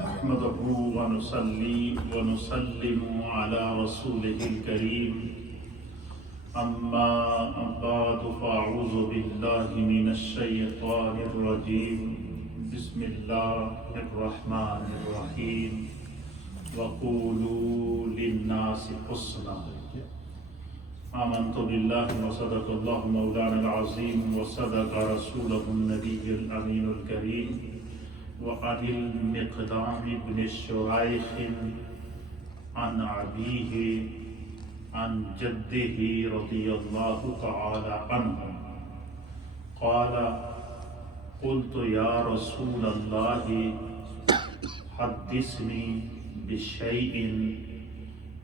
نحمده ونصلي ونسلم على رسوله الكريم أما بعد فأعوذ بالله من الشيطان الرجيم بسم الله الرحمن الرحيم وقولوا للناس حسنا آمنت بالله وصدق الله مولانا العظيم وصدق رسوله النبي الأمين الكريم وعن المقدام بن شريح عن أبيه عن جده رضي الله تعالى عنه قال قلت يا رسول الله حدثني بشيء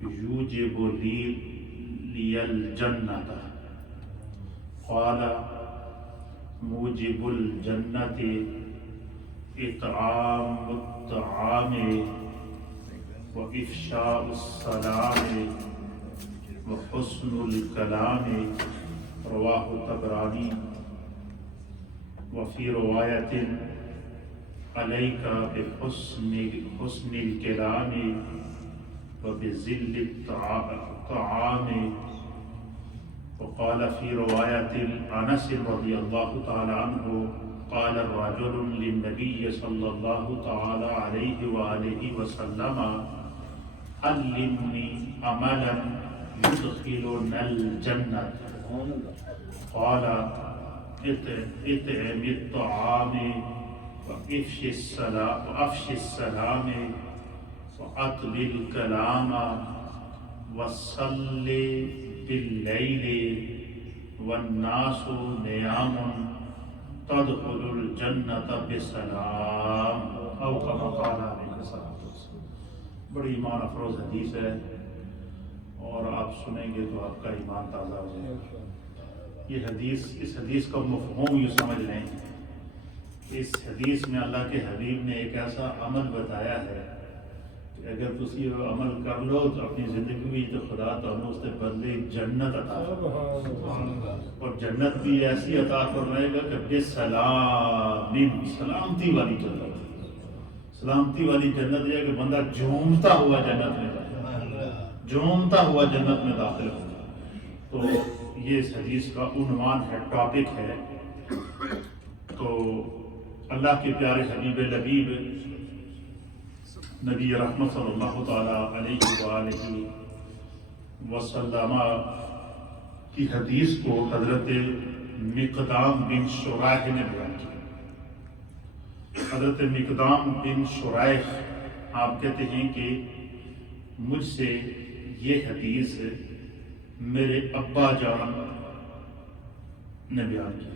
يوجب لي الجنة قال موجب الجنة إطعام الطعام وإفشاء السلام وحسن الكلام رواه الطبراني وفي رواية عليك بحسن الكلام وبذل الطعام وقال في رواية أنس رضي الله تعالى عنه قال الرجل للنبي صلى الله تعالى عليه وآله وسلم علمني عملا يدخلنا الجنة قال اطعم الطعام وافش السلام وأطل الكلام وصل بالليل والناس نيام تدخل الجنة بسلام او كما قال علیہ الصلوۃ والسلام۔ بڑی ایمان افروز حدیث ہے اور آپ سنیں گے تو آپ کا ایمان تازہ ہو جائے گا۔ یہ حدیث، اس حدیث کا مفہوم یوں سمجھ لیں، اس حدیث میں اللہ کے حبیب نے ایک ایسا عمل بتایا ہے کہ اگر تسی وہ عمل کر لو تو اپنی زندگی میں تو خدا تمہیں اس سے بدلے جنت عطا فرمائے، اور جنت بھی ایسی عطا فرمائے گا کہ بے سلام، سلامتی والی جنت، سلامتی والی جنت یہ کہ بندہ جھومتا ہوا جنت میں جھومتا ہوا جنت میں داخل ہوگا۔ تو یہ اس حدیث کا عنوان ہے، ٹاپک ہے۔ تو اللہ کے پیارے حبیب لبیب نبی رحمت صلی اللہ تعالیٰ علیہ وآلہ وسلم کی حدیث کو حضرت مقدام بن شريح نے بیان کیا۔ حضرت مقدام بن شريح آپ کہتے ہیں کہ مجھ سے یہ حدیث میرے ابا جان نے بیان کی۔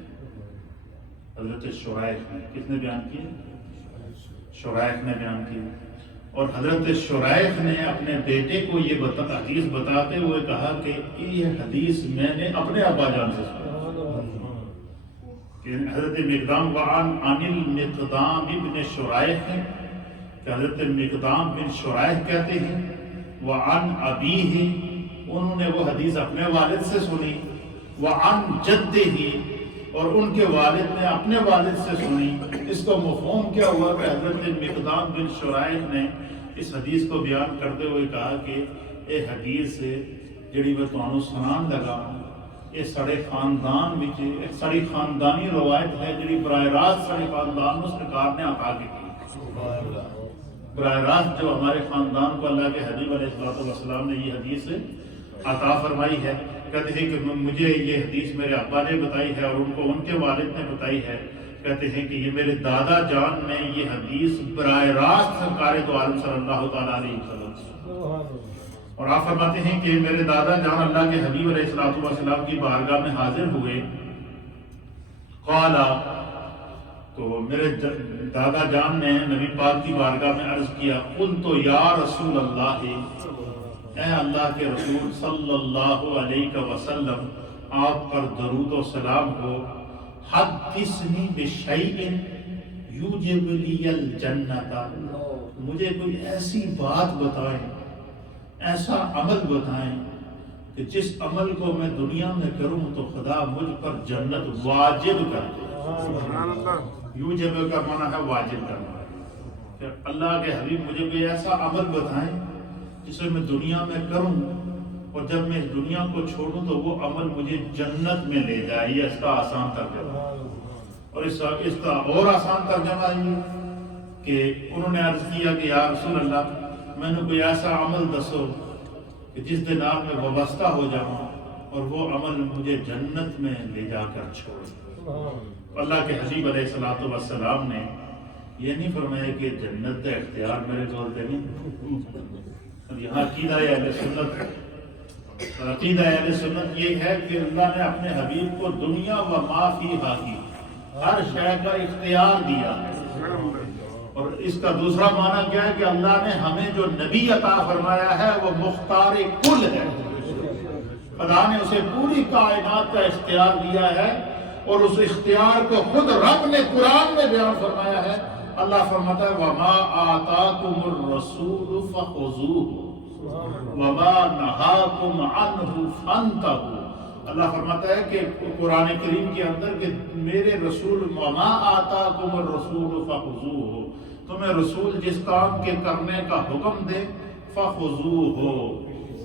حضرت شريح نے، کس نے بیان کی؟ شريح نے بیان کی۔ اور حضرت شريح نے اپنے بیٹے کو یہ حدیث بتاتے ہوئے کہا کہ یہ حدیث میں نے اپنے ابا جان سے سنا کہ حضرت مقدام عن المقدام ابن شريح ہے کہ حضرت مقدام بن شريح کہتے ہیں وعن ابیہ، انہوں نے وہ حدیث اپنے والد سے سنی، وعن جدہ، اور ان کے والد نے اپنے والد سے سنی۔ اس کا مفہوم کیا ہوا کہ حضرت مقدام بن شريح نے اس حدیث کو بیان کرتے ہوئے کہا کہ یہ حدیث جڑی میں تمہیں سنان لگا یہ سڑے خاندان وچ ایک سڑی خاندانی روایت ہے جڑی براہ راست سڑے خاندان میں سرکار نے عطا کی تھی۔ براہ راست جو ہمارے خاندان کو اللہ کے حبیب علیہ السلام نے یہ حدیث عطا فرمائی ہے۔ کہتے ہیں کہ مجھے یہ حدیث میرے ابا نے بتائی ہے اور ان کو ان کے والد نے بتائی ہے۔ کہتے ہیں کہ یہ میرے دادا جان نے یہ حدیث براہ راست سرکار دو عالم صلی اللہ تعالیٰ علیہ وسلم، اور آپ فرماتے ہیں کہ میرے دادا جان اللہ کے حبیب علیہ السلام کی بارگاہ میں حاضر ہوئے۔ قال، تو میرے دادا جان نے نبی پاک کی بارگاہ میں عرض کیا، قلت یا رسول اللہ، اے اللہ کے رسول صلی اللہ علیہ وسلم، آپ پر درود و سلام ہو، حدثنی بشیء یوجب لی الجنت، مجھے کوئی ایسی بات بتائیں، ایسا عمل بتائیں کہ جس عمل کو میں دنیا میں کروں تو خدا مجھ پر جنت واجب کر دے۔ یوجب کا معنی ہے واجب کرنا، کہ اللہ کے حبیب مجھے کوئی ایسا عمل بتائیں جسے میں دنیا میں کروں اور جب میں اس دنیا کو چھوڑوں تو وہ عمل مجھے جنت میں لے جائے. یہ اس کا آسان ترجمہ. اور اس کا اور آسان ترجمہ یہ کہ انہوں نے عرض کیا کہ یا رسول اللہ میں نے کوئی ایسا عمل دسو کہ جس دن آپ میں وابستہ ہو جاؤں اور وہ عمل مجھے جنت میں لے جا کر چھوڑ. اللہ کے حبیب علیہ الصلوۃ والسلام نے یہ نہیں فرمایا کہ جنت کا اختیار میرے زور دے نہیں. یہاں عقیدہ اہل سنت یہ ہے کہ اللہ نے اپنے حبیب کو دنیا و ما فیہا کی ہر شے کا اختیار دیا ہے. اور اس کا دوسرا معنی کیا ہے کہ اللہ نے ہمیں جو نبی عطا فرمایا ہے وہ مختار کل ہے. خدا نے اسے پوری کائنات کا اختیار دیا ہے اور اس اختیار کو خود رب نے قرآن میں بیان فرمایا ہے. اللہ فرماتا ہے وَمَا آتَاكُمُ الرَّسُولُ فَخُذُوهُ وَمَا نَهَاكُمْ عَنْهُ فَانْتَهُوا. اللہ فرماتا ہے کہ قرآن کریم کے اندر کہ میرے رسول وَمَا آتَاكُمُ الرَّسُولُ فَخُذُوهُ تمہیں رسول جس کام کے کرنے کا حکم دے فَخُذُوهُ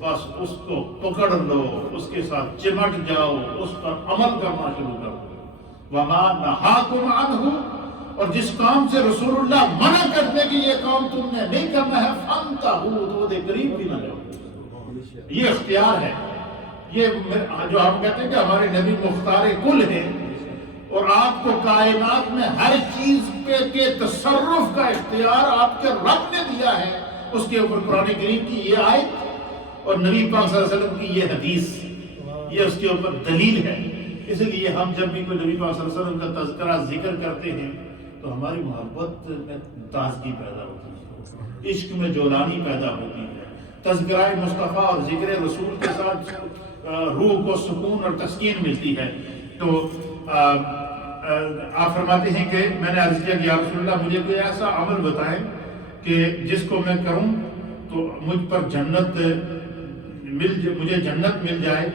بس اس کو پکڑ لو, اس کے ساتھ چمٹ جاؤ, اس پر عمل کرنا شروع کر دو. وَمَا نَهَاكُمْ عَنْهُ اور جس کام سے رسول اللہ منع کرتے کہ یہ کام تم نے نہیں کرنا ہے فَانْتَهُوا تو وہ قریب بھی نہ جاؤ. یہ اختیار ہے. یہ جو ہم کہتے ہیں کہ ہمارے نبی مختار کل ہیں اور آپ کو کائنات میں ہر چیز کے تصرف کا اختیار آپ کے رب نے دیا ہے. اس کے اوپر قرآن کریم کی یہ آیت اور نبی پاک صلی اللہ علیہ وسلم کی یہ حدیث یہ اس کے اوپر دلیل ہے. اس لیے ہم جب بھی کوئی نبی پاک صلی اللہ علیہ وسلم کا تذکرہ ذکر کرتے ہیں تو ہماری محبت میں تازگی پیدا ہوتی ہے, عشق میں جولانی پیدا ہوتی ہے. تذکرہ مصطفیٰ اور ذکر رسول کے ساتھ روح کو سکون اور تسکین ملتی ہے. تو آپ فرماتے ہیں کہ میں نے عرض کیا کہ یا رسول اللہ مجھے کوئی ایسا عمل بتائیں کہ جس کو میں کروں تو مجھ پر مجھے جنت مل جائے,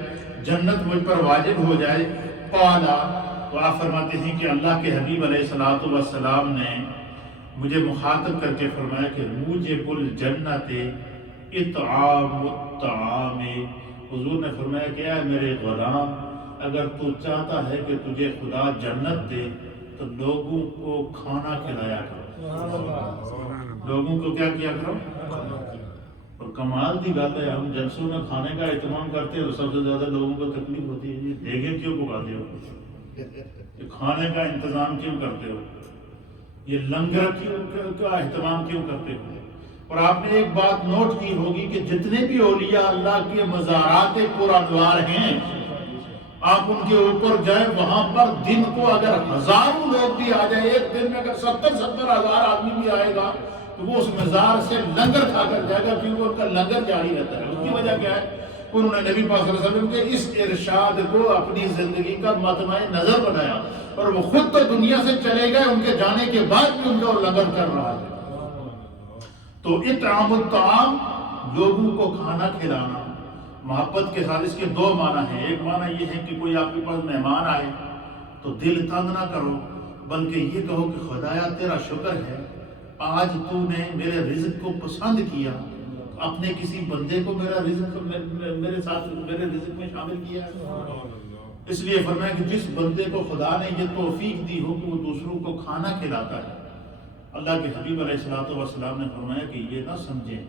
جنت مجھ پر واجب ہو جائے. قالا تو آپ فرماتے ہیں کہ اللہ کے حبیب علیہ الصلوۃ والسلام نے مجھے مخاطب کر کے فرمایا کہ موجب الجنت اطعام الطعام. حضور نے فرمایا کہ اے میرے غلام اگر تو چاہتا ہے کہ تجھے خدا جنت دے تو لوگوں کو کھانا کھلایا کرو. لوگوں کو کیا کیا کرو. اور کمال کی بات ہے ہم جلسوں میں کھانے کا اہتمام کرتے ہیں تو سب سے زیادہ لوگوں کو تکلیف ہوتی ہے یہ دیگیں کیوں پکاتے ہو, یہ کھانے کا انتظام کیوں کرتے ہو, یہ لنگر کا اہتمام کیوں کرتے ہو. اور آپ نے ایک بات نوٹ کی ہوگی کہ جتنے بھی اولیاء اللہ کے مزارات پرانوار ہیں آپ ان کے اوپر جائیں وہاں پر دن کو اگر ہزاروں لوگ بھی آ جائیں, ایک دن میں اگر 70,000 آدمی بھی آئے گا تو وہ اس مزار سے لنگر کھا کر جائے گا کیونکہ ان کا لنگر جاری رہتا ہے. اس کی وجہ کیا ہے انہوں نے نبی پاک صلی اللہ علیہ وسلم کے اس ارشاد کو اپنی زندگی کا مطمع نظر بنایا اور وہ خود تو دنیا سے چلے گئے, ان کے جانے کے بعد بھی ان کا لنگر کر رہا ہے. تو اطعام الطعام لوگوں کو کھانا کھلانا محبت کے ساتھ. اس کے دو معنی ہیں. ایک معنی یہ ہے کہ کوئی آپ کے پاس مہمان آئے تو دل تنگ نہ کرو بلکہ یہ کہو کہ خدایا تیرا شکر ہے آج تو نے میرے رزق کو پسند کیا, اپنے کسی بندے کو میرا رزق میرے ساتھ میرے رزق میں شامل کیا ہے. اس لیے فرمایا کہ جس بندے کو خدا نے یہ توفیق دی ہو کہ وہ دوسروں کو کھانا کھلاتا ہے. اللہ کے حبیب علیہ الصلوۃ والسلام نے فرمایا کہ یہ نہ سمجھیں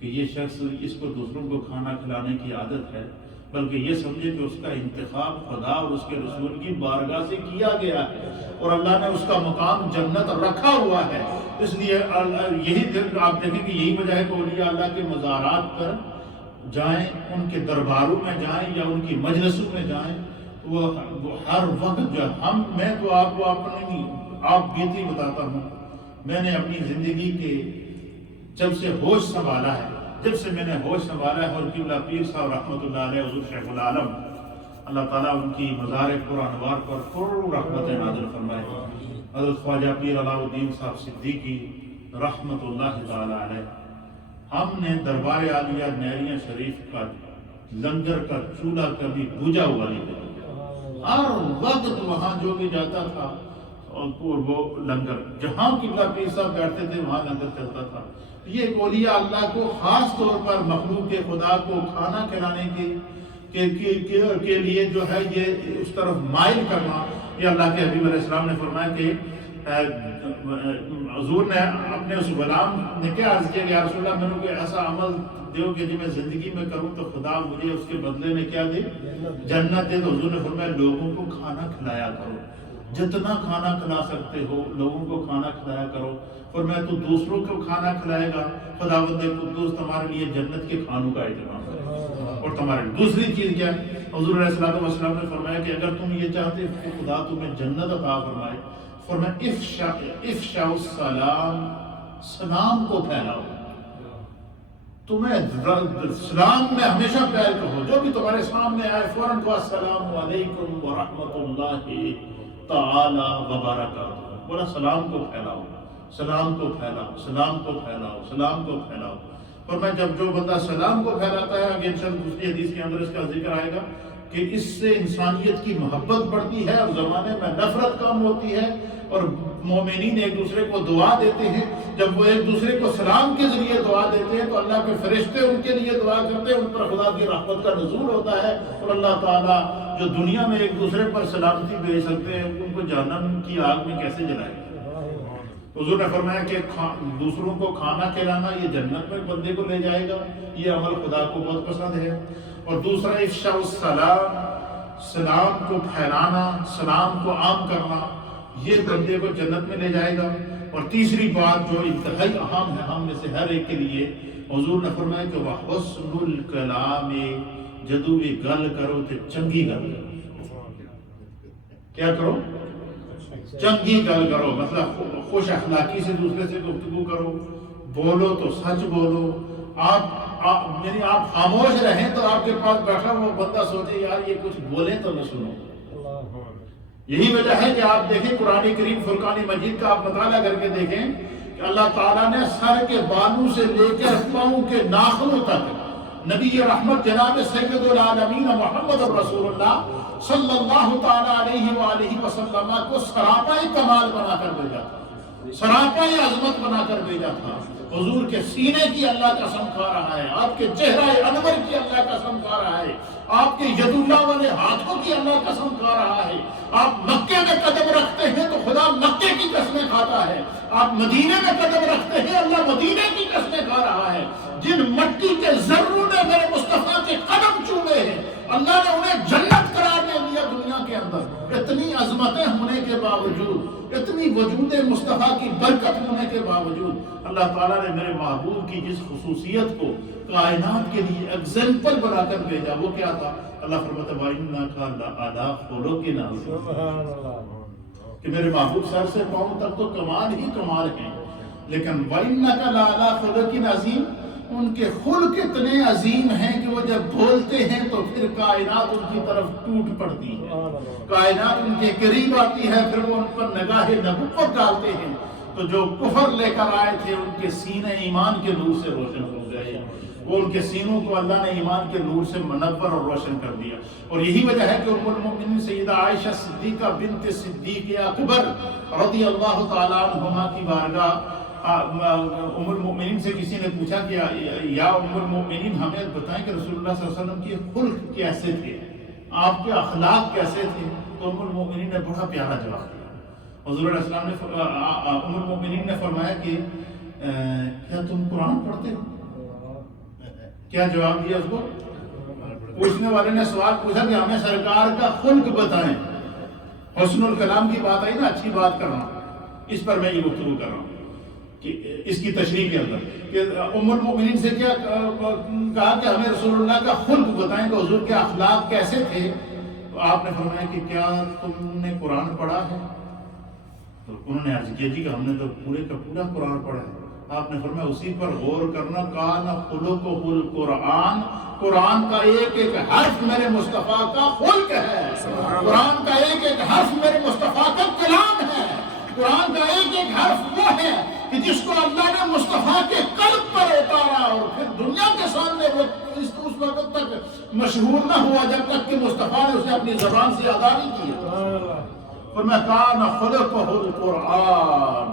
کہ یہ شخص اس کو دوسروں کو کھانا کھلانے کی عادت ہے بلکہ یہ سمجھے کہ اس کا انتخاب خدا اور اس کے رسول کی بارگاہ سے کیا گیا ہے اور اللہ نے اس کا مقام جنت رکھا ہوا ہے. اس لیے یہی آپ دیکھیں کہ یہی وجہ ہے کہ اولیاء اللہ کے مزارات پر جائیں, ان کے درباروں میں جائیں یا ان کی مجلسوں میں جائیں, وہ ہر وقت جو میں تو آپ کو آپ بیتی بتاتا ہوں. میں نے اپنی زندگی کے جب سے ہوش سنبھالا ہے اور قبلہ پیر صاحب رحمۃ اللہ علیہ حضور شیخ العالم اللہ تعالیٰ ان کی مزار پرانوار پر کروڑوں رحمتیں نازل فرمائے. حضرت خواجہ پیر علاء الدین صاحب صدیقی رحمۃ اللہ تعالیٰ علیہ, ہم نے دربار عالیہ نیریاں شریف کا لنگر کا چولہا کبھی بجھا ہوا نہیں. ہر وقت وہاں جو بھی جاتا تھا اور وہ لنگر جہاں قبلہ پیر صاحب بیٹھتے تھے وہاں لنگر چلتا تھا. یہ اولیاء اللہ کو خاص طور پر مخلوق خدا کو کھانا کھلانے کے لیے جو ہے یہ اس طرف مائل کرنا. یہ اللہ کے حبیب علیہ السلام نے فرمایا کہ حضور نے اپنے اس غلام نے کیا عرض کیا کہ یا رسول اللہ میں نے کوئی ایسا عمل دیو کہ جو میں زندگی میں کروں تو خدا مجھے اس کے بدلے میں کیا دے؟ جنت دے. تو حضور نے فرمایا لوگوں کو کھانا کھلایا کرو, جتنا کھانا کھلا سکتے ہو لوگوں کو کھانا کھلایا کرو. فرمایا تو دوسروں کو کھانا کھلائے گا خداوند قدوس تمہارے لیے جنت کے کھانوں کا اہتمام کرے. اور تمہارے دوسری چیز کیا ہے؟ حضور علیہ السلام نے فرمایا کہ اگر تم یہ چاہتے ہو کہ خدا تمہیں جنت عطا فرمائے, فرمایا افشاء السلام, سلام کو پھیلاؤ. تمہیں سلام میں ہمیشہ پیر کہو, جو بھی تمہارے سامنے آئے فوراً کہو السلام علیکم ورحمۃ اللہ تعالی وبرکاتہ. بولا سلام کو پھیلاؤ, سلام کو پھیلاؤ, سلام کو پھیلاؤ, سلام کو پھیلاؤ. اور میں جب جو بندہ سلام کو پھیلاتا ہے, آگے انشاءاللہ دوسری حدیث کے اندر اس کا ذکر آئے گا کہ اس سے انسانیت کی محبت بڑھتی ہے اور زمانے میں نفرت کم ہوتی ہے, اور مومنین ایک دوسرے کو دعا دیتے ہیں. جب وہ ایک دوسرے کو سلام کے ذریعے دعا دیتے ہیں تو اللہ کے فرشتے ان کے لیے دعا کرتے ہیں, ان پر خدا کی رحمت کا نزول ہوتا ہے. اور اللہ تعالیٰ جو دنیا میں ایک دوسرے پر سلامتی بھیج سکتے ہیں ان کو جہنم کی آگ میں کیسے جلائیں. حضور نے فرمایا کہ دوسروں کو کھانا کھلانا یہ جنت میں بندے کو لے جائے گا, یہ عمل خدا کو بہت پسند ہے. اور دوسرا افشاء السلام, سلام کو پھیلانا, سلام کو عام کرنا, یہ بندے کو جنت میں لے جائے گا. اور تیسری بات جو انتہائی اہم ہے ہم میں سے ہر ایک کے لیے, حضور نے فرمایا کہ وحسن الکلام, جدو بھی گل کرو تو چنگی گل کرو. کیا کرو؟ چنگی گل کرو, مطلب خوش اخلاقی سے دوسرے سے گفتگو کرو, بولو تو سچ بولو. یعنی آپ خاموش رہیں تو آپ کے پاس بیٹھا وہ بندہ سوچے یار یہ کچھ بولے تو میں سنوں. یہی وجہ ہے کہ آپ دیکھیں قرآن کریم فرقان مجید کا آپ مطالعہ کر کے دیکھیں کہ اللہ تعالیٰ نے سر کے بالوں سے لے کر پاؤں کے ناخنوں تک نبی رحمت جناب سید العالمین محمد رسول اللہ صلی اللہ تعالیٰ علیہ وآلہ وسلم کو سراپائی کمال بنا کر بھیجا تھا, سراپائی عظمت بنا کر بھیجا تھا. حضور کے سینے کی اللہ قسم کھا رہا ہے, آپ کے چہرہ انور کی اللہ قسم کھا رہا ہے, آپ کے ید اللہ والے ہاتھوں کی اللہ قسم کھا رہا ہے. آپ مکے میں قدم رکھتے ہیں تو خدا مکے کی قسمیں کھاتا ہے, آپ مدینے میں قدم رکھتے ہیں اللہ مدینے کی قسمیں کھا رہا ہے. جن مٹی کے ذروں نے میرے مصطفیٰ کے قدم چومے ہیں اللہ نے انہیں جنت قرار دے دیا دنیا کے اندر. اتنی عظمتیں ہونے کے باوجود, اتنی وجود مصطفیٰ کی برکت ہونے کے باوجود اللہ تعالیٰ نے میرے محبوب کی جس خصوصیت کو کائنات کے لیے ایگزامپل بنا کر بھیجا وہ کیا تھا؟ اللہ فرماتا ہے وَإِنَّكَ لَعَلَىٰ خُلُقٍ عَظِيمٍ, کہ میرے محبوب سر سے پاؤں تک تو کمال ہی کمال ہیں, لیکن وَإِنَّكَ لَعَلَىٰ خُلُقٍ عَظِيمٍ, ان کے خلق اتنے عظیم ہیں کہ وہ جب بولتے ہیں تو پھر کائنات ان کی طرف ٹوٹ پڑتی ہے, کائنات ان کے قریب آتی ہے, پھر وہ ان پر نگاہ نبوت ڈالتے ہیں تو جو کفر لے کر آئے تھے ان کے سینے ایمان کے نور سے روشن ہو گئے, وہ ان کے سینوں کو اللہ نے ایمان کے نور سے منور اور روشن کر دیا. اور یہی وجہ ہے کہ ام المؤمنین سیدہ عائشہ صدیقہ بنت صدیق اکبر رضی اللہ تعالیٰ عنہما کی بارگاہ ام المؤمنین سے کسی نے پوچھا کہ یا ام المؤمنین ہمیں بتائیں کہ رسول اللہ صلی اللہ علیہ وسلم کے خلق کیسے تھے, آپ کے اخلاق کیسے تھے؟ تو ام المؤمنین نے بڑا پیارا جواب دیا. حضور علیہ السلام نے ام المؤمنین نے فرمایا کہ کیا تم قرآن پڑھتے ہو؟ کیا جواب دیا اس کو؟ پوچھنے والے نے سوال پوچھا کہ ہمیں سرکار کا خلق بتائیں. حسن الکلام کی بات آئی نا, اچھی بات کرنا, اس پر میں یہ گفتگو کر رہا ہوں کہ اس کی تشریح کے اندر کہ ام المؤمنین سے کیا کہا کہ ہمیں رسول اللہ کا خلق بتائیں کہ حضور کے اخلاق کیسے تھے. تو آپ نے فرمایا کہ کیا تم نے قرآن پڑھا ہے؟ تو انہوں نے عرض کیا جی کہ ہم نے تو پورے کا پورا قرآن پڑھا ہے. آپ نے فرمایا اسی پر غور کرنا, کان خلقہ القرآن, قرآن کا ایک ایک حرف میرے مصطفیٰ کا خلق ہے, قرآن کا ایک ایک حرف میرے مصطفیٰ کا کلام ہے, قرآن کا ایک ایک حرف وہ ہے کہ جس کو اللہ نے مصطفیٰ کے قلب پر اتارا اور پھر دنیا کے سامنے وہ اس وقت تک مشہور نہ ہوا جب تک کہ مصطفیٰ نے اسے اپنی زبان سے ادا نہیں کیا. فرمایا کان خلقہ القرآن،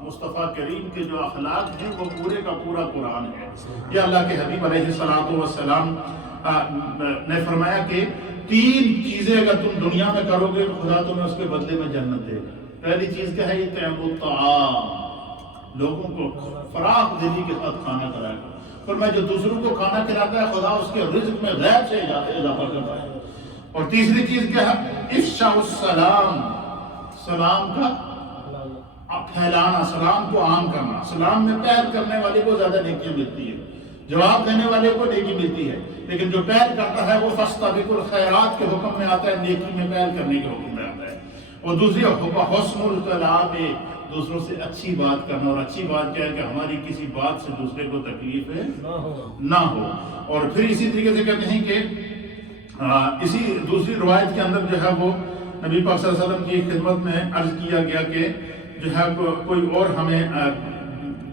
مصطفیٰ کریم کے جو اخلاق ہیں وہ پورے کا پورا قرآن ہے۔ یہ اللہ کے حبیب علیہ الصلوۃ والسلام نے فرمایا کہ 3 چیزیں اگر تم دنیا میں کرو گے تو خدا تمہیں اس کے بدلے میں جنت دے گا۔ پہلی چیز کیا ہے؟ اطعام الطعام، لوگوں کو فراخ دلی کے ساتھ کھانا کھلائے گا۔ فرمایا جو دوسروں کو کھانا کھلاتا ہے خدا اس کے رزق میں غیب سے اضافہ کرتا ہے۔ اور تیسری چیز کیا ہے؟ افشاء السلام، سلام کا پھیلانا، سلام کو عام کرنا۔ سلام میں پہل کرنے والے کو زیادہ نیکیاں ملتی ہے، جواب دینے والے کو نیکی ملتی ہے، لیکن جو پہل کرتا ہے وہ فاستبقوا الخیرات کے حکم میں آتا ہے، نیکی میں پہل کرنے کے حکم میں آتا ہے۔ اور دوسری حسن الکلام، دوسروں سے اچھی بات کرنا، اور اچھی بات کیا ہے کہ ہماری کسی بات سے دوسرے کو تکلیف نہ ہو۔ اور پھر اسی طریقے سے کہتے ہیں کہ اسی دوسری روایت کے اندر جو ہے وہ نبی پاک صلی اللہ علیہ وسلم کی خدمت میں عرض کیا گیا کہ جو ہے کوئی اور ہمیں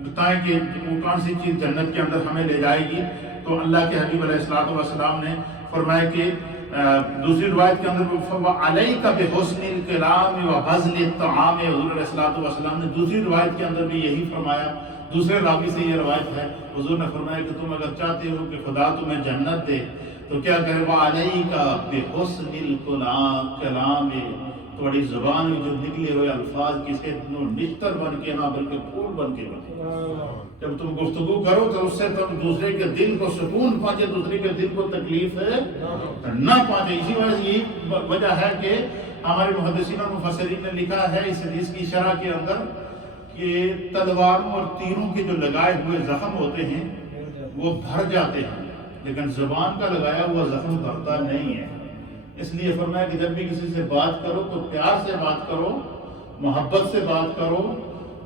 بتائیں کہ وہ کون سی چیز جنت کے اندر ہمیں لے جائے گی، تو اللہ کے حبیب علیہ الصلوۃ والسلام نے فرمایا کہ دوسری روایت کے اندر وَعَلَيْكَ بِحُسْنِ الْكَلَامِ وَبَذْلِ الطَّعَامِ، حضور علیہ الصلوۃ والسلام نے دوسری روایت کے اندر بھی یہی فرمایا، دوسرے راوی سے یہ روایت ہے، حضور نے فرمایا کہ تم اگر چاہتے ہو کہ خدا تمہیں جنت دے تو کیا کرے؟ وَعَلَيْكَ بِحُسْنِ الْكَلَامِ، تمہاری زبان میں جو نکلے ہوئے الفاظ کسی نشتر بن کے نہ بلکہ پھول بن کے بنے۔ جب تم گفتگو کرو تو اس سے تم دوسرے کے دل کو سکون پہنچے، دوسرے کے دل کو تکلیف نہ پہنچے۔ اسی وجہ سے یہ وجہ ہے کہ ہمارے محدثین اور مفسرین نے لکھا ہے اس حدیث کی شرح کے اندر کہ تلواروں اور تیروں کے جو لگائے ہوئے زخم ہوتے ہیں وہ بھر جاتے ہیں، لیکن زبان کا لگایا ہوا زخم بھرتا نہیں ہے۔ اس لیے فرمایا کہ جب بھی کسی سے بات کرو تو پیار سے بات کرو، محبت سے بات کرو،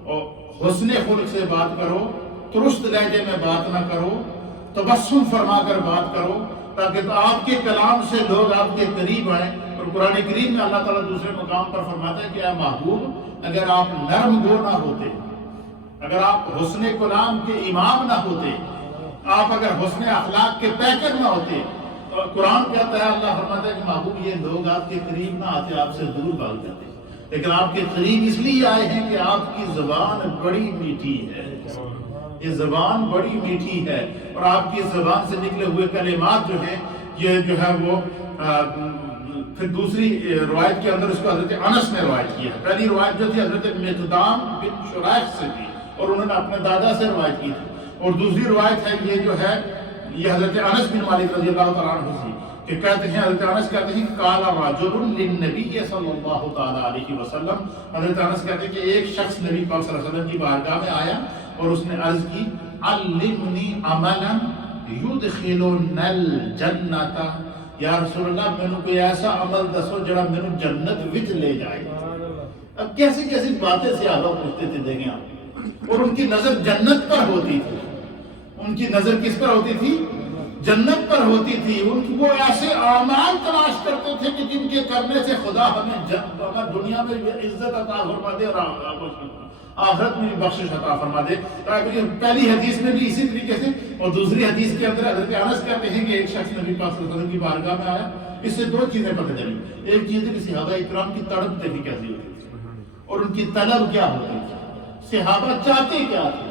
اور حسن خلق سے بات کرو، درست لہجے میں بات نہ کرو، تبسم فرما کر بات کرو، تاکہ تو آپ کے کلام سے لوگ آپ کے قریب آئیں۔ اور قرآن کریم میں اللہ تعالیٰ دوسرے مقام پر فرماتا ہے کہ اے محبوب، اگر آپ نرم گو نہ ہوتے، اگر آپ حسن کلام کے امام نہ ہوتے، آپ اگر حسن اخلاق کے پیکر نہ ہوتے، قرآن کہتا ہے، اللہ فرماتا ہے کہ محبوب یہ لوگ آپ کے قریب نہ آتے، آپ سے دور بھاگ جاتے، لیکن آپ کے قریب اس لیے آئے ہیں کہ آپ کی زبان بڑی میٹھی ہے، یہ زبان بڑی میٹھی ہے، اور آپ کی زبان سے نکلے ہوئے کلمات جو ہیں یہ جو ہے وہ پھر دوسری روایت کے اندر اس کو حضرت انس نے روایت کیا ہے۔ پہلی روایت جو تھی حضرت مقدام بن شرائح سے تھی اور انہوں نے اپنے دادا سے روایت کی تھی، اور دوسری روایت ہے یہ جو ہے یہ حضرت انس بن مالک رضی اللہ تعالیٰ عنہ سے کہ کہتے ہیں، حضرت انس کہتے ہیں قال رجل للنبی صلی اللہ تعالیٰ علیہ وسلم، حضرت انس کہتے ہیں کہ ایک شخص نبی پاک صلی اللہ علیہ وسلم کی بارگاہ میں آیا اور اس نے عرض کی علمنی عملا یدخلنا الجنت، یا رسول اللہ میں نے کوئی ایسا عمل دسو جڑا میں نے جنت وچ لے جائے۔ اب کیسی کیسی باتیں صحابہ پوچھتے تھے دیکھیں آپ، اور ان کی نظر جنت پر ہوتی تھی، ان کی نظر کس پر ہوتی تھی؟ جنت پر ہوتی تھی۔ ان کی وہ ایسے اعمال تلاش کرتے تھے کہ جن کے کرنے سے خدا ہمیں دنیا میں عزت عطا فرما دے اور آخرت میں بخشش عطا فرما دے۔ پہلی حدیث میں بھی اسی طریقے سے، اور دوسری حدیث کے اندر حضرت انس کہتے ہیں کہ ایک شخص نبی پاک صلی اللہ علیہ وسلم کی بارگاہ میں آیا، اس سے 2 چیزیں پتہ چلی۔ ایک چیز ہے کہ صحابہ اکرام کی تڑپ دیکھی کیسی ہوتی تھی اور ان کی طلب کیا ہوتی تھی، صحابہ چاہتے کیا تھے۔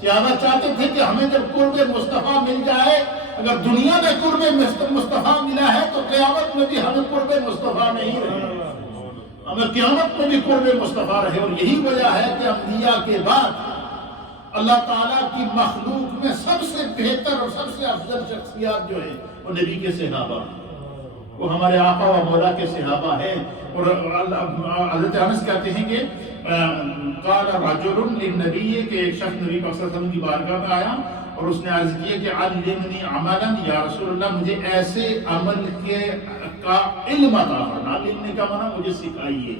صحابہ چاہتے تھے کہ ہمیں جب قرب مصطفیٰ مل جائے، اگر دنیا میں قرب مصطفیٰ ملا ہے تو قیامت میں بھی ہمیں قرب مصطفیٰ نہیں رہے، ہمیں قیامت میں بھی قرب مصطفیٰ رہے۔ اور یہی وجہ ہے کہ انبیاء کے بعد اللہ تعالیٰ کی مخلوق میں سب سے بہتر اور سب سے افضل شخصیات جو ہے وہ نبی کے صحابہ، وہ ہمارے آقا و مولا کے صحابہ ہیں۔ اور حضرت انس کہتے ہیں کہ قال رجل للنبی، کہ ایک شخص نبی صلی اللہ علیہ وسلم کی بارگاہ میں آیا اور اس نے عرض کیا کہ علمنی عملا، یا رسول اللہ مجھے ایسے عمل کا علم عطا فرما۔ علم کا معنی مجھے سکھائیے،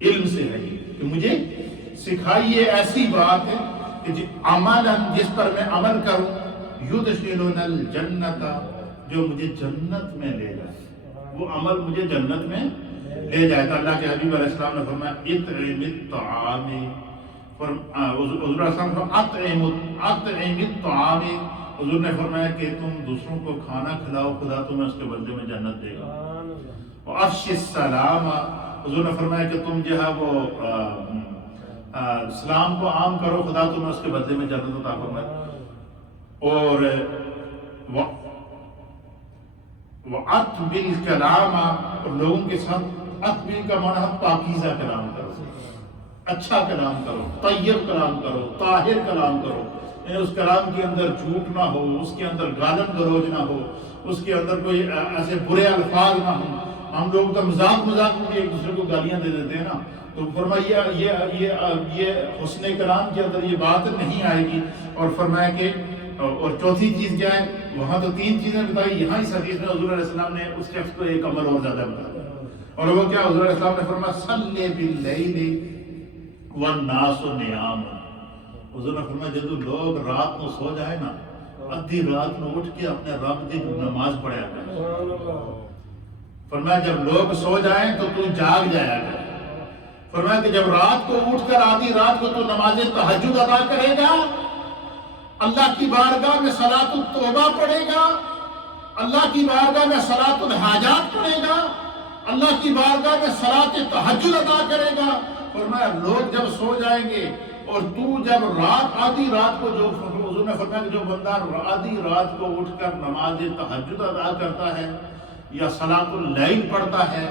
علم سے ہے کہ مجھے سکھائیے ایسی بات ہے کہ عملا جس پر میں عمل کروں، یدخلنا الجنت، جو مجھے جنت میں لے جائے، وہ عمل مجھے جنت میں لے جائے۔ تو اللہ کے حبیب علیہ السلام نے فرمایا اطعم الطعام، حضور اطعم الطعام، حضور نے فرمایا کہ تم دوسروں کو کھانا کھلاؤ، خدا تمہیں اس کے بدلے میں جنت دے گا۔ وافش السلام، حضور نے فرمایا کہ تم جو ہے وہ اسلام کو عام کرو، خدا تمہیں اس کے بدلے میں جنت عطا فرمائے۔ اور وَأَطْبِلْ کلام، اور لوگوں کے ساتھ اطبل کا معنی ہے پاکیزہ کلام کرو، اچھا کلام کرو، طیب کلام کرو، طاہر کلام کرو، یعنی اس کلام کے اندر جھوٹ نہ ہو، اس کے اندر گالن گلوچ نہ ہو، اس کے اندر کوئی ایسے برے الفاظ نہ ہوں۔ ہم لوگ تو مذاق میں ایک دوسرے کو گالیاں دے دیتے ہیں نا، تو فرمایا یہ حسن کلام کے اندر یہ بات نہیں آئے گی۔ اور فرمایا کہ اور چوتھی چیز کیا ہے، وہاں تو تین چیزیں بتائی، یہاں اس حدیث میں حضور علیہ السلام نے اس شخص کو ایک عمل اور زیادہ بتایا، اور وہ کیا، حضور علیہ السلام نے فرمایا صلی باللیل والناس نیام۔ حضور نے فرمایا جب لوگ رات کو سو جائے نا، ادھی رات میں اٹھ کے اپنے رب کی نماز پڑھا کر۔ فرمایا جب لوگ سو جائیں تو تو جاگ جایا کر۔ فرمایا کہ جب رات کو اٹھ کر آدھی رات کو تو نماز تہجد ادا کرے گا، اللہ کی بارگاہ میں صلاۃ التوبہ پڑھے گا، اللہ کی بارگاہ میں صلاۃ الحاجات پڑھے گا، اللہ کی بارگاہ میں صلاۃ تہجد ادا کرے گا۔ فرمایا لوگ جب سو جائیں گے اور تو جب آدھی رات کو، جو حضور نے فرمایا کہ جو بندہ آدھی رات کو اٹھ کر نماز تہجد ادا کرتا ہے یا صلاۃ اللیل پڑھتا ہے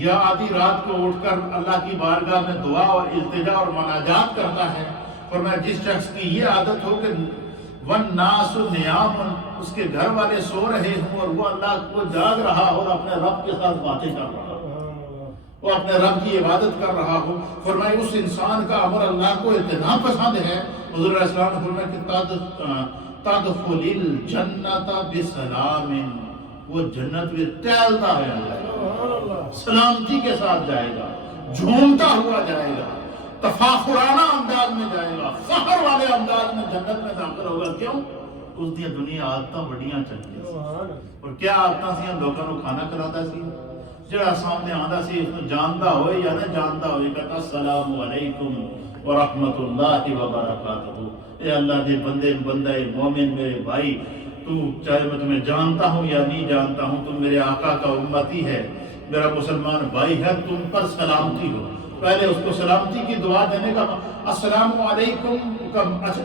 یا آدھی رات کو اٹھ کر اللہ کی بارگاہ میں دعا اور التجا اور مناجات کرتا ہے، فرمایا جس شخص کی یہ عادت ہو کہ والناس نیام، اس کے گھر والے سو رہے ہوں اور وہ اللہ کو جاگ رہا ہو اور اپنے رب کے ساتھ باتیں کر رہا ہو، وہ اپنے رب کی عبادت کر رہا ہو، فرمایا اس انسان کا عمل اللہ کو اتنا پسند ہے۔ حضور علیہ السلام نے فرمایا کہ تدخل الجنت بسلام، وہ جنت میں ٹہلتا ہے اللہ سلامتی کے ساتھ جائے گا، جھومتا ہوا جائے گا، تفاخرانہ انداز میں جائے گا، فخر والے انداز میں جنت میں داخل ہوگا۔ کیوں؟ اس دیا دنیا عادتاں بڑیاں چنگیاں سی، اور کیا عادتاں سی لوگوں کو کھانا کھلاتا سی، جڑا سامنے آندا سی اس کو جانتا ہوئے یا نہ جانتا ہوئے کہتا السلام علیکم ورحمۃ اللہ وبرکاتہ، اے اللہ دے بندہ مومن میرے بھائی، تو چاہے میں تمہیں جانتا ہوں یا نہیں جانتا ہوں، تم میرے آقا کا امتی ہے، میرا مسلمان بھائی ہے، تم پر سلامتی ہو۔ پہلے اس کو سلامتی کی دعا دینے کا، السلام علیکم کا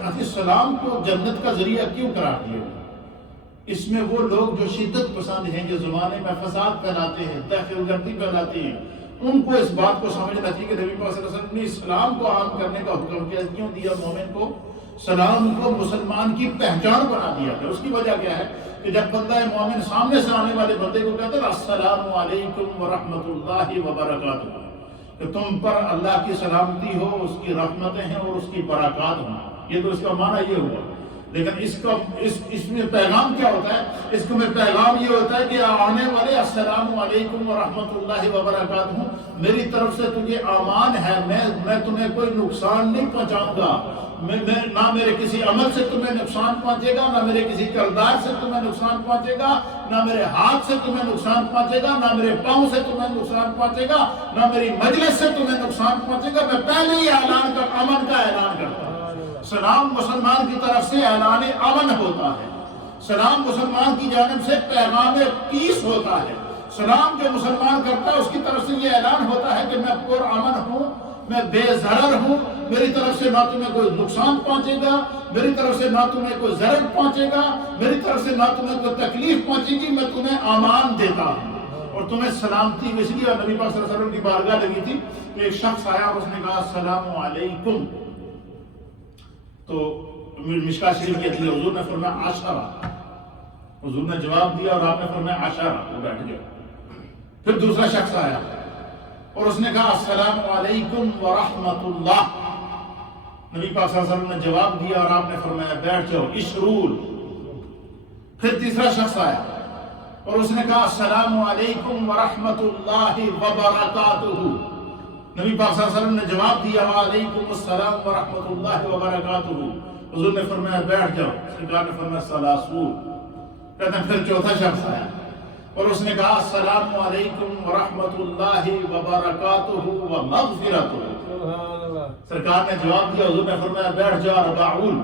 السلام کو جنت کا ذریعہ کیوں قرار دیا؟ اس میں وہ لوگ جو شدت پسند ہیں، جو زمانے میں فساد پھیلاتے ہیں، دہشت گردی پھیلاتے ہیں، ان کو اس بات کو سمجھنا چاہیے کہ نبی پاک صلی اللہ علیہ وسلم نے اسلام کو عام کرنے کا حکم کیوں دیا؟ مومن کو سلام کو مسلمان کی پہچان بنا دیا ہے۔ اس کی وجہ کیا ہے کہ جب بندہ مومن سامنے سے آنے والے بندے کو کہتا ہے السلام علیکم ورحمۃ اللہ وبرکاتہ، کہ تم پر اللہ کی سلامتی ہو، اس کی رحمتیں ہیں اور اس کی برکات ہوں، یہ تو اس کا معنی یہ ہوا۔ لیکن اس میں پیغام کیا ہوتا ہے؟ اس میں پیغام یہ ہوتا ہے کہ آنے والے السلام علیکم ورحمۃ اللہ وبرکاتہ، میری طرف سے تجھے امان ہے، میں تمہیں کوئی نقصان نہیں پہنچاؤں گا، نہ میرے کسی عمل سے تمہیں نقصان پہنچے گا، نہ میرے کسی کردار سے تمہیں نقصان پہنچے گا، نہ میرے ہاتھ سے تمہیں نقصان پہنچے گا، نہ میرے پاؤں سے تمہیں نقصان پہنچے گا، نہ میری مجلس سے تمہیں نقصان پہنچے گا۔ میں پہلے ہی امن کا اعلان کرتا ہوں۔ سلام مسلمان کی طرف سے اعلان امن ہوتا ہے، سلام مسلمان کی جانب سے پیغام پیس ہوتا ہے۔ سلام جو مسلمان کرتا ہے اس کی طرف سے یہ اعلان ہوتا ہے کہ میں پرامن ہوں، میں بے ضرر ہوں، میری طرف سے نہ تمہیں کوئی نقصان پہنچے گا، میری طرف سے نہ تمہیں کوئی ضرر پہنچے گا، میری طرف سے نہ تمہیں کوئی تکلیف پہنچے گی، میں تمہیں امان دیتا ہوں اور تمہیں سلامتی۔ اس لیے نبی پاک صلی اللہ علیہ وسلم کی بارگاہ لگی تھی تو ایک شخص آیا اور اس نے کہا السلام علیکم، تو مشکاۃ شریف کی حدیث، حضور نے فرمایا عشرہ، حضور نے جواب دیا اور آپ نے فرمایا عشرہ، وہ بیٹھ گیا۔ پھر دوسرا شخص آیا اور اس نے کہا السلام علیکم ورحمۃ اللہ، نبی پاک صلی اللہ علیہ وسلم نے جواب دیا اور آپ نے فرمایا بیٹھ جاؤ، عشرون۔ پھر تیسرا شخص آیا اور اس نے کہا السلام علیکم ورحمۃ اللہ وبرکاتہ، نبی پاک صلی اللہ علیہ وسلم نے جواب دیا وعلیکم السلام ورحمۃ اللہ وبرکاتہ، حضور نے فرمایا بیٹھ جاؤ، سرکار نے فرمایا ثلاثون۔ کہتے ہیں پھر چوتھا شخص آیا اور اس نے کہا السلام علیکم ورحمۃ اللہ وبرکاتہ ومغفرتہ، سرکار نے جواب دیا، حضور نے فرمایا بیٹھ جاؤ، اربعون۔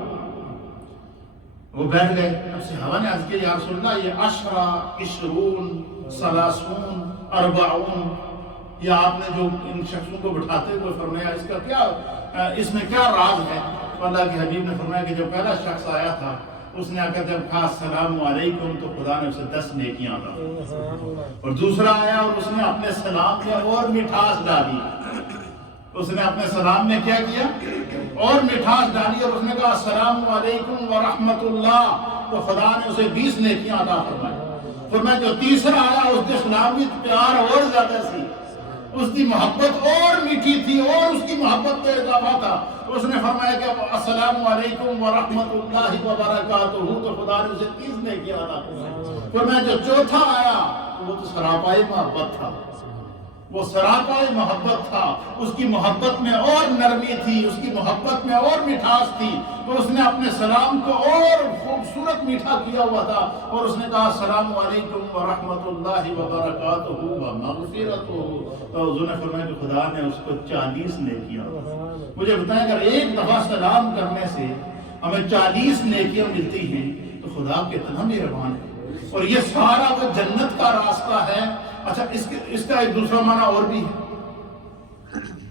وہ بیٹھ گئے۔ اب صحابہ نے عرض کیا یا رسول اللہ یہ عشرہ، عشرون، ثلاثون، اربعون، یا آپ نے جو ان شخصوں کو بٹھاتے ہوئے فرمایا اس کا کیا اس میں کیا راز ہے؟ تو اللہ کے حبیب نے فرمایا کہ جب پہلا شخص آیا تھا اس نے آ کر جب کہا السلام علیکم تو خدا نے اسے 10 نیکیاں عطا، اور دوسرا آیا اور اس نے اپنے سلام میں اور مٹھاس ڈالی، اس نے اپنے سلام میں کیا کیا اور مٹھاس ڈالی، اور اس نے کہا السلام علیکم ورحمۃ اللہ، تو خدا نے اسے 20 نیکیاں عطا فرمائی۔ فرمایا جو تیسرا آیا اس کے سلام میں پیار اور زیادہ سی، اس کی محبت اور میٹھی تھی اور اس کی محبت میں اضافہ تھا، اس نے فرمایا کہ السلام علیکم ورحمۃ اللہ وبرکاتہ، تو خدا نے اسے 30 نیکیاں عطا فرمائی۔ فرمایا جو چوتھا آیا وہ تو سراپائی محبت تھا، وہ سراپائی محبت تھا، اس کی محبت میں اور نرمی تھی، اس کی محبت میں اور مٹھاس تھی، تو اس نے اپنے سلام کو اور خوبصورت میٹھا کیا ہوا تھا، اور اس نے کہا السلام علیکم ورحمۃ اللہ وبرکاتہ ومغفرتہ، تو حضور نے فرمایا کہ خدا نے اس کو 40 نیکیاں۔ مجھے بتائیں اگر ایک دفعہ سلام کرنے سے ہمیں 40 نیکیاں ملتی ہیں تو خدا کتنا مہربان ہے، اور یہ سارا وہ جنت کا راستہ ہے۔ اچھا اس کا ایک دوسرا معنی اور بھی ہے،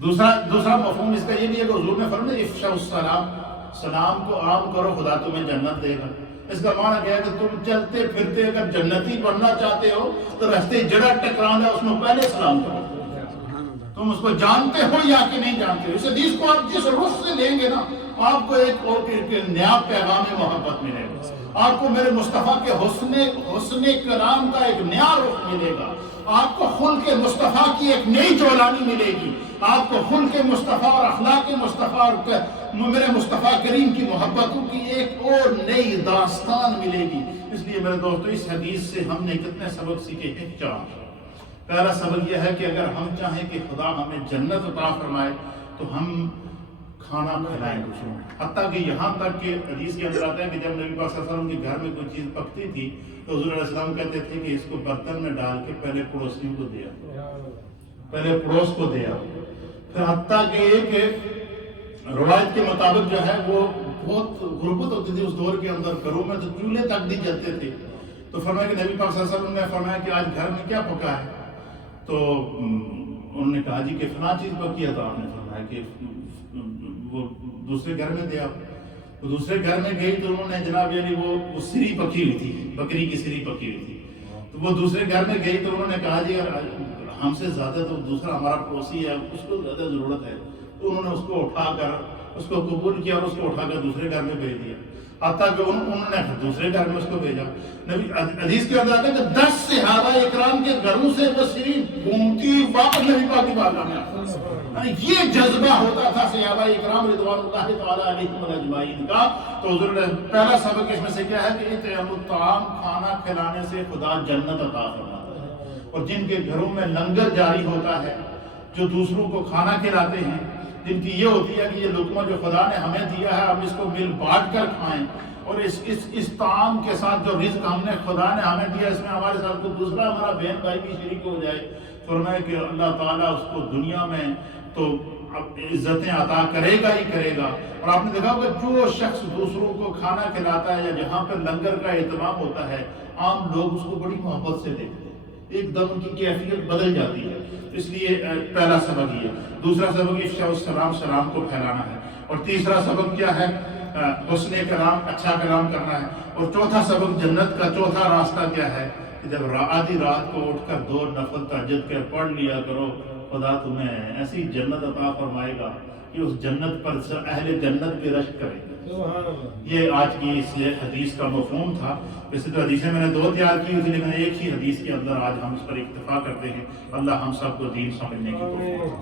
دوسرا مفہوم اس کا یہ بھی ہے کہ حضور نے فرمایا افشوا السلام، سلام کو عام کرو خدا تمہیں جنت دے گا۔ اس کا معنی کیا ہے کہ تم چلتے پھرتے اگر جنتی بننا چاہتے ہو تو راستے جڑا ٹکرانا ہے اس میں پہلے سلام کرو، تم اس کو جانتے ہو یا کہ نہیں جانتے ہو۔ اس حدیث کو آپ جس رخ سے لیں گے نا آپ کو ایک نیا پیغام محبت ملے گا، آپ کو میرے مصطفیٰ کے حسن کلام کا ایک نیا رخ ملے گا، آپ کو خلق مصطفیٰ کی ایک نئی جولانی ملے گی، آپ کو خلق مصطفیٰ اور اخلاق مصطفیٰ اور میرے مصطفیٰ کریم کی محبتوں کی ایک اور نئی داستان ملے گی۔ اس لیے میرے دوستو اس حدیث سے ہم نے کتنے سبق سیکھے ہیں؟ 4۔ پہلا سبق یہ ہے کہ اگر ہم چاہیں کہ خدا ہمیں جنت عطا فرمائے تو ہم کھانا کھلائیں دوسروں کو، حتیٰ کہ یہاں تک کہ حدیث کے اندر آتا ہے کہ جب نبی پاک صلی اللہ علیہ وسلم کے گھر میں کوئی چیز پکتی تھی تو حضور علیہ السلام کہتے تھے کہ اس کو برتن میں ڈال کے پہلے پڑوسیوں کو دیا، پہلے پڑوس کو دیا، پھر حتیٰ کہ ایک روایت کے مطابق جو ہے وہ بہت غربت ہوتی تھی اس دور کے اندر، گھروں میں تو چولہے تک نہیں جلتے تھے، تو فرمایا کہ نبی پاک صلی اللہ علیہ وسلم نے فرمایا کہ آج گھر میں کیا پکا ہے؟ تو انہوں نے کہا جی کہ فلاں چیز پکی ہے، تو آپ نے فرمایا کہ وہ دوسرے گھر میں دیا، تو دوسرے گھر میں گئی تو انہوں نے جناب یعنی وہ سری پکی ہوئی تھی، بکری کی سری پکی ہوئی تھی، تو وہ دوسرے گھر میں گئی تو انہوں نے کہا جی ہم سے زیادہ تو دوسرا ہمارا پڑوسی ہے اس کو زیادہ ضرورت ہے، تو انہوں نے اس کو اٹھا کر اس کو قبول کیا اور اس کو اٹھا کر دوسرے گھر میں بھیج دیا، حتیٰ کہ انہوں نے دوسرے گھر میں اس کو بھیجا۔ حدیث کے اندر آتا ہے کہ 10 صحابہ اکرام کے گھروں سے وہ سری گھومتی واپس نبی پاک کی بارگاہ میں آتی، یہ جذبہ ہوتا تھا صحابہ اکرام رضوان اللہ تعالی علیہم اجمعین کا۔ تو حضور نے پہلا سبق اس میں سے کیا ہے کہ اطعام الطعام، کھانا کھلانے سے خدا جنت عطا فرماتا ہے، اور جن کے گھروں میں لنگر جاری ہوتا ہے، جو دوسروں کو کھانا کھلاتے ہیں، جن کی یہ ہوتی ہے کہ یہ لقمہ جو خدا نے ہمیں دیا ہے ہم اس کو مل بانٹ کر کھائیں، اور اس طعام کے ساتھ جو رزق ہم نے خدا نے ہمیں دیا اس میں ہمارے ساتھ کوئی دوسرا ہمارا بہن بھائی بھی شریک ہو جائے، فرمایا کہ اللہ تعالیٰ اس کو دنیا میں تو عزتیں عطا کرے گا ہی کرے گا۔ اور آپ نے دیکھا ہوگا جو شخص دوسروں کو کھانا کھلاتا ہے یا جہاں پہ لنگر کا اہتمام ہوتا ہے عام لوگ اس کو بڑی محبت سے دیکھتے ہیں، ایک دم ان کی کیفیت بدل جاتی ہے۔ اس لیے پہلا سبق یہ، دوسرا سبق افشاء السلام، سلام کو پھیلانا ہے، اور تیسرا سبق کیا ہے؟ حسن کلام، اچھا کلام کرنا ہے، اور چوتھا سبق جنت کا چوتھا راستہ کیا ہے کہ جب آدھی رات کو اٹھ کر 2 نفل تہجد کے پڑھ لیا کرو، خدا تمہیں ایسی جنت عطا فرمائے گا کہ اس جنت پر اہل جنت بھی رشک کرے گا۔ یہ آج کی اس حدیث کا مفہوم تھا۔ ویسے تو حدیثیں میں نے 2 تیار کی ہوئی تھی لیکن ایک ہی حدیث کے اندر آج ہم اس پر اکتفا کرتے ہیں۔ اللہ ہم سب کو دین سمجھنے کی توفیق